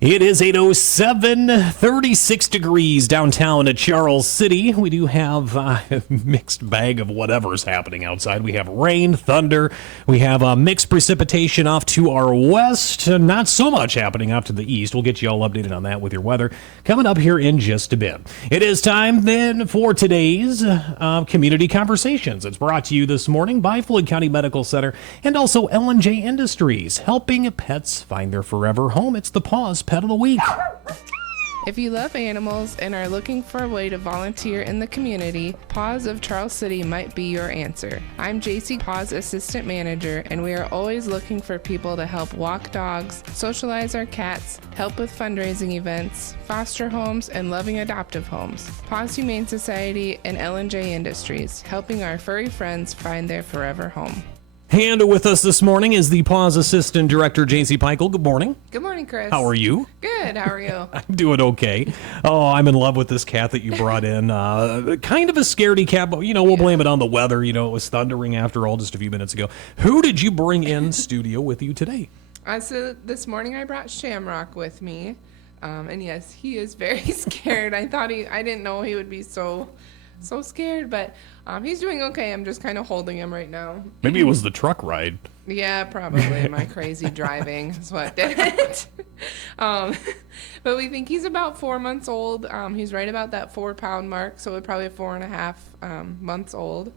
It is 8:07, 36 degrees downtown at Charles City. We do have a mixed bag of whatever's happening outside. We have rain, thunder. We have mixed precipitation off to our west. Not so much happening off to the east. We'll get you all updated on that with your weather coming up here in just a bit. It is time then for today's Community Conversations. It's brought to you this morning by Floyd County Medical Center and also L&J Industries, helping pets find their forever home. It's the PAWS Pet of the Week. If you love animals and are looking for a way to volunteer in the community, PAWS of Charles City might be your answer. I'm JC, PAWS Assistant Manager, and we are always looking for people to help walk dogs, socialize our cats, help with fundraising events, foster homes, and loving adoptive homes. PAWS Humane Society and L&J Industries, helping our furry friends find their forever home. And with us this morning is the PAWS Assistant Director, J.C. Peichel. Good morning. Good morning, Chris. How are you? Good. How are you? I'm doing okay. Oh, I'm in love with this cat that you brought in. Kind of a scaredy cat, but, we'll blame it on the weather. It was thundering after all just a few minutes ago. Who did you bring in studio with you today? So this morning I brought Shamrock with me. And yes, he is very scared. I didn't know he would be so scared, but he's doing okay. I'm just kind of holding him right now. Maybe it was the truck ride. Yeah, probably. My crazy driving is what did it. But we think he's about 4 months old. He's right about that 4-pound mark, so we're probably 4.5 months old.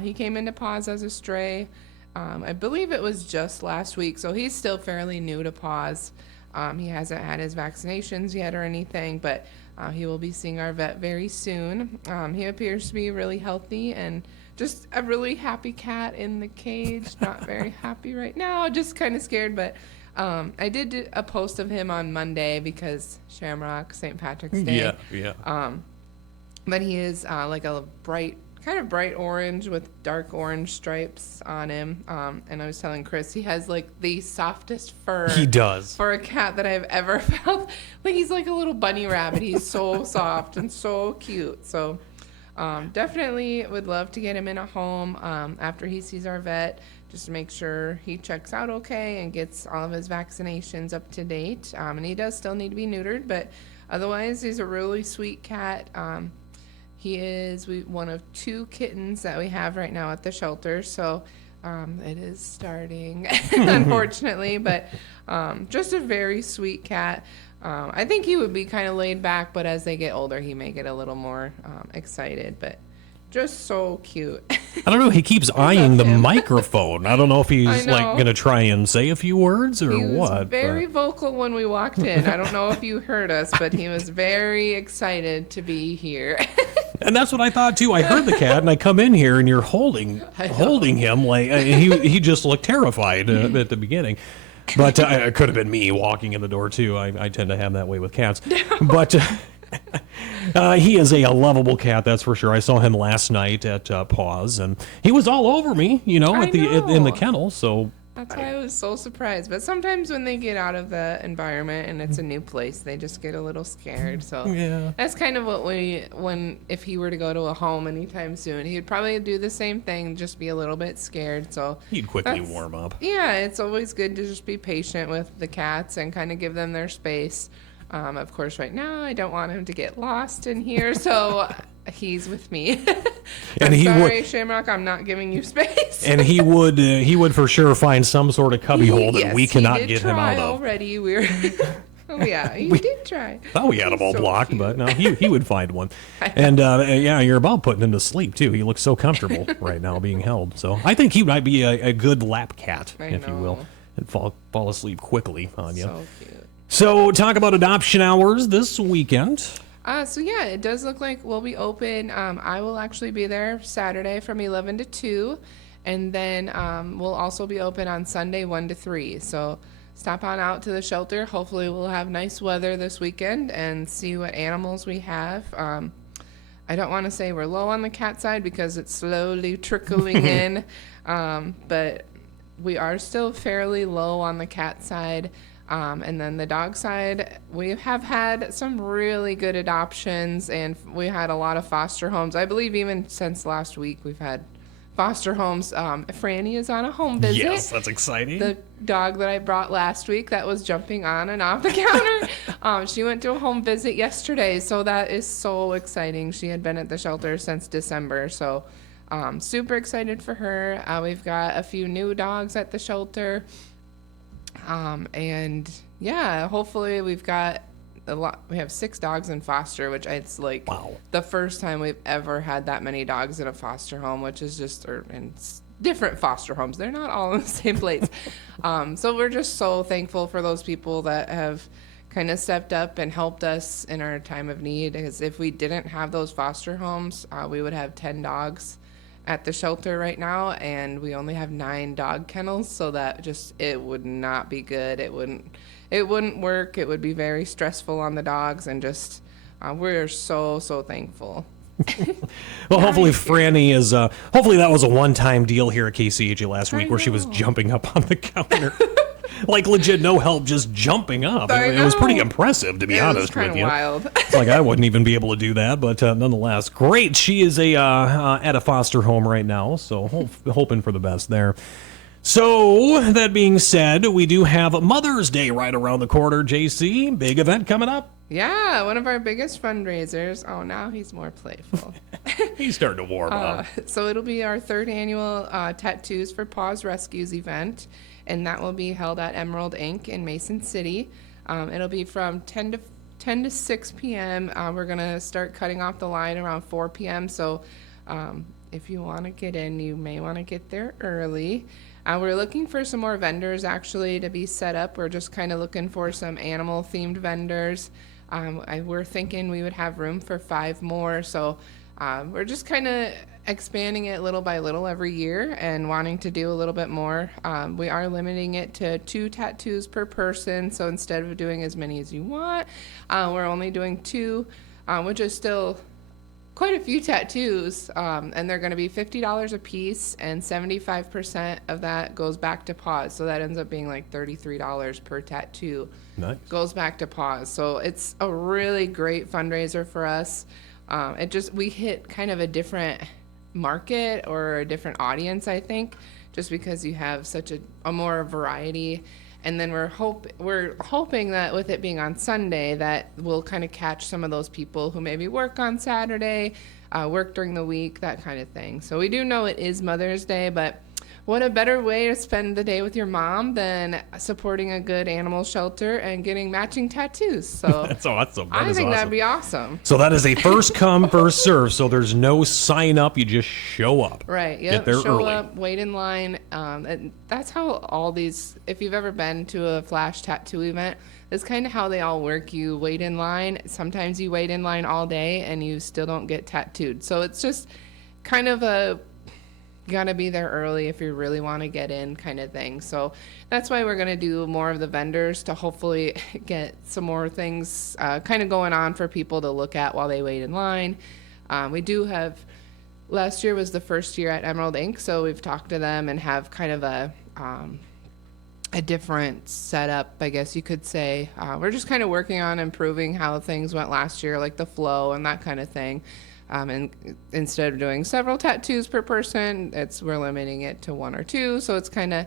He came into PAWS as a stray. I believe it was just last week, so he's still fairly new to PAWS. He hasn't had his vaccinations yet or anything, but he will be seeing our vet very soon. He appears to be really healthy and just a really happy cat in the cage. Not very happy right now, just kind of scared. But I did do a post of him on Monday because Shamrock, St. Patrick's Day. Yeah. But he is like a kind of bright orange with dark orange stripes on him. And I was telling Chris, he has like the softest fur. He does. For a cat that I've ever felt. Like he's like a little bunny rabbit. He's so soft and so cute. So definitely would love to get him in a home after he sees our vet, just to make sure he checks out okay and gets all of his vaccinations up to date. And he does still need to be neutered, but otherwise he's a really sweet cat. He is one of 2 kittens that we have right now at the shelter, so it is starting, unfortunately, but just a very sweet cat. I think he would be kind of laid back, but as they get older, he may get a little more excited, but just so cute. I don't know. He keeps eyeing the microphone. I don't know if he's going to try and say a few words or what. He was very vocal when we walked in. I don't know if you heard us, but he was very excited to be here. And that's what I thought too. I heard the cat, and I come in here, and you're holding him like he just looked terrified at the beginning. But it could have been me walking in the door too. I tend to have that way with cats. But he is a lovable cat, that's for sure. I saw him last night at PAWS, and he was all over me, in the kennel. So. That's why I was so surprised. But sometimes when they get out of the environment and it's a new place, they just get a little scared. So yeah. That's kind of what if he were to go to a home anytime soon, he'd probably do the same thing, just be a little bit scared. So he'd quickly warm up. Yeah, it's always good to just be patient with the cats and kind of give them their space. Of course, right now, I don't want him to get lost in here, so he's with me. And sorry, Shamrock, I'm not giving you space. And he would for sure find some sort of cubby hole that we cannot get him out of. Already, oh yeah, he did try. Thought we had him all blocked, cute. But no, he would find one. And you're about putting him to sleep too. He looks so comfortable right now being held. So I think he might be a good lap cat, if you will, and fall asleep quickly on you. So cute. So talk about adoption hours this weekend. It does look like we'll be open. I will actually be there Saturday from 11 to 2, and then we'll also be open on Sunday 1 to 3. So stop on out to the shelter. Hopefully we'll have nice weather this weekend and see what animals we have. I don't want to say we're low on the cat side because it's slowly trickling in, but we are still fairly low on the cat side. And then the dog side, we have had some really good adoptions, and we had a lot of foster homes. I believe even since last week we've had foster homes. Franny is on a home visit. Yes, that's exciting. The dog that I brought last week that was jumping on and off the counter, she went to a home visit yesterday, so that is so exciting. She had been at the shelter since December, so super excited for her. We've got a few new dogs at the shelter, and yeah, hopefully we've got a lot. We have 6 dogs in foster, which it's like the first time we've ever had that many dogs in a foster home, which is just in different foster homes. They're not all in the same place. So we're just so thankful for those people that have kind of stepped up and helped us in our time of need. Because if we didn't have those foster homes, we would have 10 dogs at the shelter right now, and we only have 9 dog kennels. So that just, it would not be good. It wouldn't work. It would be very stressful on the dogs, and just we're so thankful. Well, hopefully Franny is hopefully that was a one-time deal here at KCHA last week where she was jumping up on the counter. Like legit no help, just jumping up. It was pretty impressive, to be honest with you. Wild. It's like I wouldn't even be able to do that, but nonetheless, great. She is at a foster home right now, so hoping for the best there. So, that being said, we do have Mother's Day right around the corner, JC. Big event coming up. Yeah, one of our biggest fundraisers. Oh, now he's more playful. He's starting to warm up. So it'll be our 3rd annual Tattoos for PAWS Rescues event, and that will be held at Emerald Inc. in Mason City. It'll be from 10 to 6 p.m. We're going to start cutting off the line around 4 p.m., so if you want to get in, you may want to get there early. We're looking for some more vendors, actually, to be set up. We're just kind of looking for some animal-themed vendors. We're thinking we would have room for 5 more, so we're just kind of expanding it little by little every year and wanting to do a little bit more. We are limiting it to 2 tattoos per person, so instead of doing as many as you want, we're only doing 2, which is still quite a few tattoos, and they're going to be $50 a piece, and 75% of that goes back to PAWS, so that ends up being like $33 per tattoo. Nice. Goes back to PAWS, so it's a really great fundraiser for us. We hit kind of a different market or a different audience, I think, just because you have such a more variety. And then we're hoping that with it being on Sunday, that we'll kind of catch some of those people who maybe work on Saturday, work during the week, that kind of thing. So we do know it is Mother's Day, but what a better way to spend the day with your mom than supporting a good animal shelter and getting matching tattoos. So that's awesome. I think that'd be awesome. So that is a first come, first serve. So there's no sign up. You just show up. Right. Yep. Get there show early. up, wait in line. And that's how all these, if you've ever been to a flash tattoo event, that's kind of how they all work. You wait in line. Sometimes you wait in line all day and you still don't get tattooed. So it's just kind of you gotta be there early if you really want to get in kind of thing. So that's why we're gonna do more of the vendors to hopefully get some more things kind of going on for people to look at while they wait in line. We do have, last year was the first year at Emerald Inc., so we've talked to them and have kind of a different setup, I guess you could say. We're just kind of working on improving how things went last year, like the flow and that kind of thing. And instead of doing several tattoos per person, we're limiting it to 1 or 2. So it's kind of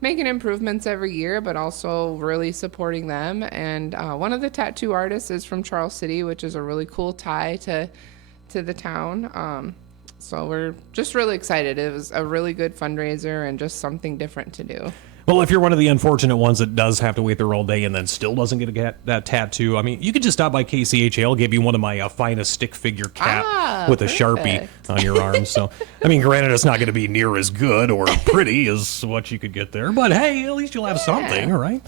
making improvements every year, but also really supporting them. And one of the tattoo artists is from Charles City, which is a really cool tie to the town. So we're just really excited. It was a really good fundraiser and just something different to do. Well, if you're one of the unfortunate ones that does have to wait there all day and then still doesn't get that tattoo, I mean, you could just stop by KCHA. I'll give you one of my finest stick figure cat with perfect. A Sharpie on your arm. So, I mean, granted, it's not going to be near as good or pretty as what you could get there, but hey, at least you'll have something, right?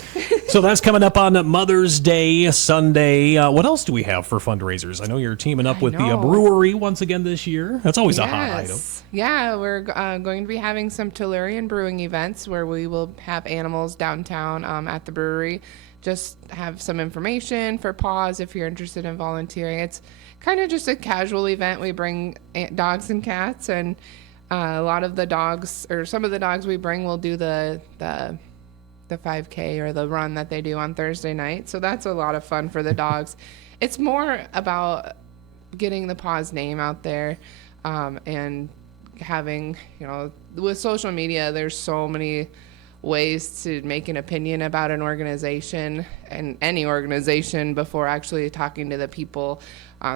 So that's coming up on Mother's Day Sunday. What else do we have for fundraisers? I know you're teaming up with the brewery once again this year. That's always a hot item. Yeah, we're going to be having some Tellurian brewing events where we will have animals downtown at the brewery. Just have some information for PAWS if you're interested in volunteering. It's kind of just a casual event. We bring dogs and cats, and a lot of the dogs, or some of the dogs we bring, will do the 5K or the run that they do on Thursday night. So that's a lot of fun for the dogs. It's more about getting the PAWS name out there and having, with social media, there's so many ways to make an opinion about an organization and any organization before actually talking to the people.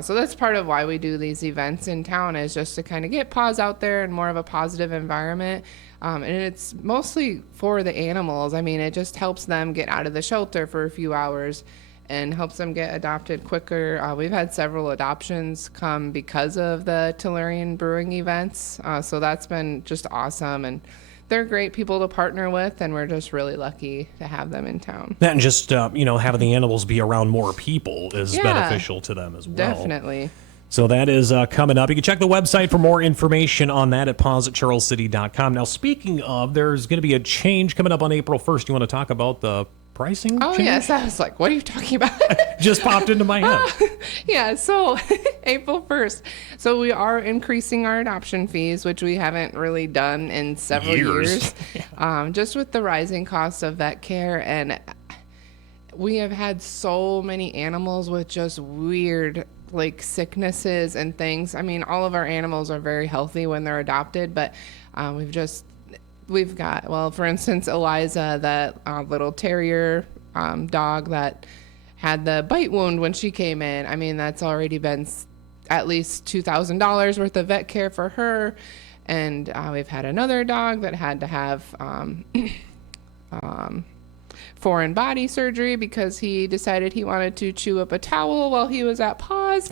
So that's part of why we do these events in town, is just to kind of get PAWS out there in more of a positive environment. And it's mostly for the animals. I mean, it just helps them get out of the shelter for a few hours and helps them get adopted quicker. We've had several adoptions come because of the Tellurian Brewing events. So that's been just awesome. And they're great people to partner with, and we're just really lucky to have them in town. That and just, having the animals be around more people is beneficial to them as well. Definitely. So that is coming up. You can check the website for more information on that at pawsatcharlescity.com. Now, speaking of, there's going to be a change coming up on April 1st. You want to talk about the pricing change? Yes. I was like, what are you talking about? Just popped into my head. Yeah, so April 1st. So we are increasing our adoption fees, which we haven't really done in several years. Just with the rising cost of vet care. And we have had so many animals with just weird sicknesses and things. I mean, all of our animals are very healthy when they're adopted, but we've got, well, for instance, Eliza, that little terrier dog that had the bite wound when she came in. I mean, that's already been at least $2,000 worth of vet care for her. And we've had another dog that had to have foreign body surgery because he decided he wanted to chew up a towel while he was at PAWS.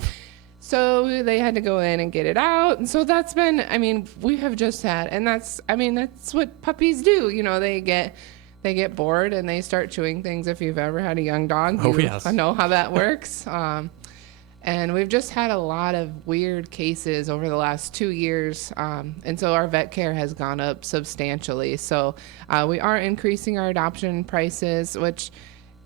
So they had to go in and get it out. And so that's been, we have just had, and that's what puppies do. They get bored and they start chewing things. If you've ever had a young dog, you know how that works. And we've just had a lot of weird cases over the last 2 years. And so our vet care has gone up substantially. So we are increasing our adoption prices, which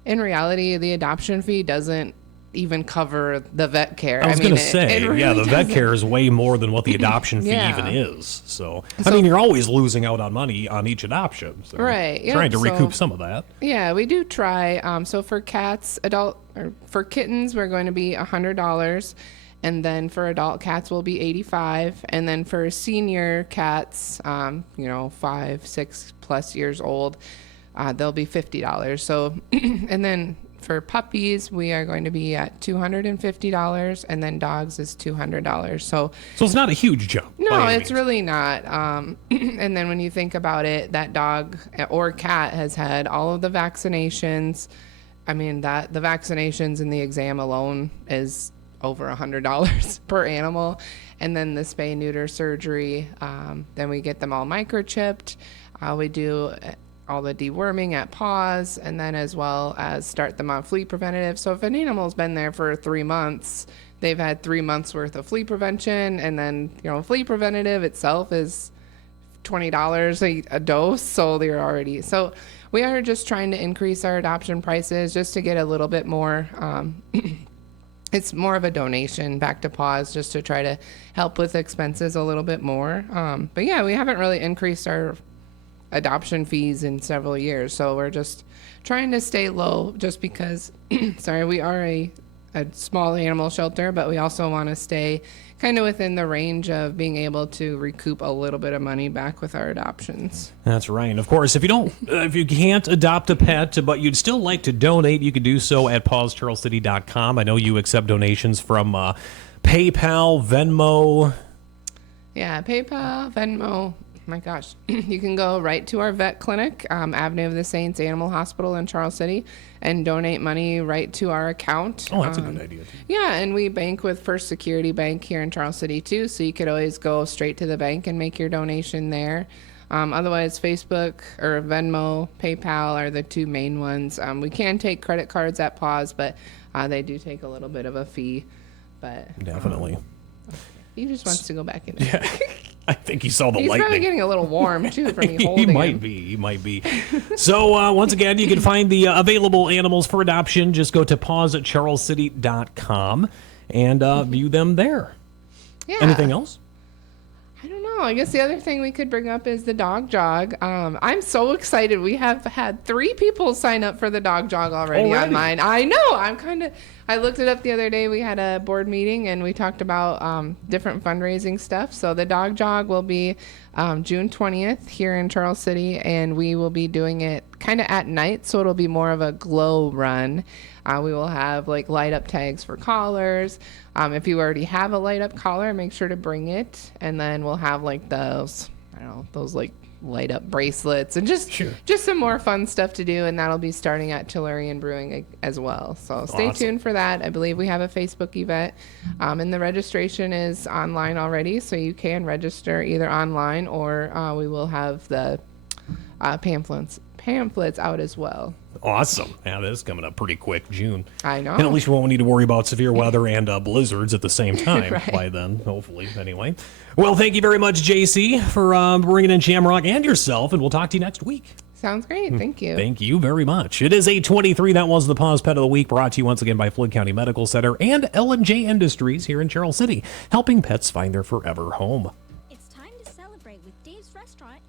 in reality, the adoption fee doesn't even cover the vet care. I was going to say, the vet care is way more than what the adoption fee even is. So, you're always losing out on money on each adoption. So right. Trying to recoup some of that. Yeah, we do try. So for cats, for kittens, we're going to be $100. And then for adult cats will be $85. And then for senior cats, 5, 6 plus years old, they'll be $50. So, and then for puppies, we are going to be at $250, and then dogs is $200. So it's not a huge jump. No, it's really not. And then when you think about it, that dog or cat has had all of the vaccinations. I mean, the vaccinations and the exam alone is over $100 per animal. And then the spay neuter surgery, then we get them all microchipped. We do all the deworming at PAWS, and then as well as start them on flea preventative. So if an animal's been there for 3 months, they've had 3 months worth of flea prevention, and then flea preventative itself is $20 a dose. So we are just trying to increase our adoption prices just to get a little bit more. It's more of a donation back to PAWS just to try to help with expenses a little bit more. But yeah, we haven't really increased our adoption fees in several years, so we're just trying to stay low just because we are a small animal shelter, but we also want to stay kind of within the range of being able to recoup a little bit of money back with our adoptions. That's right. And of course, if you can't adopt a pet but you'd still like to donate, you can do so at pawscharlescity.com. I know you accept donations from PayPal, Venmo. Yeah, PayPal, Venmo. My gosh, you can go right to our vet clinic, Avenue of the Saints Animal Hospital in Charles City, and donate money right to our account. Oh, that's a good idea. Yeah, and we bank with First Security Bank here in Charles City too, so you could always go straight to the bank and make your donation there. Otherwise, Facebook or Venmo, PayPal are the two main ones. We can take credit cards at PAWS, but they do take a little bit of a fee. But definitely. He just wants to go back in there. Yeah. I think he saw the lightning. He's probably getting a little warm, too, from me holding him. He might be. So, once again, you can find the available animals for adoption. Just go to pawsatcharlescity.com and view them there. Yeah. Anything else? I don't know. I guess the other thing we could bring up is the dog jog. I'm so excited. We have had 3 people sign up for the dog jog already on mine. I know. I looked it up the other day. We had a board meeting and we talked about different fundraising stuff. So the dog jog will be June 20th here in Charles City, and we will be doing it kind of at night. So it'll be more of a glow run. We will have like light up tags for collars. If you already have a light up collar, make sure to bring it. And then we'll have like those, I don't know, those like light up bracelets and just some more fun stuff to do. And that'll be starting at Tellurian Brewing as well. So stay tuned for that. I believe we have a Facebook event, and the registration is online already. So you can register either online or we will have the pamphlets out as well. Awesome. Yeah, that is coming up pretty quick, June. I know. And at least we won't need to worry about severe weather and blizzards at the same time Right. by then, hopefully, anyway. Well, thank you very much, JC, for bringing in Shamrock and yourself, and we'll talk to you next week. Sounds great. Thank you. Thank you very much. It is 8:23. That was the PAWS Pet of the Week, brought to you once again by Floyd County Medical Center and L&J Industries here in Charles City, helping pets find their forever home. It's time to celebrate with Dave's Restaurant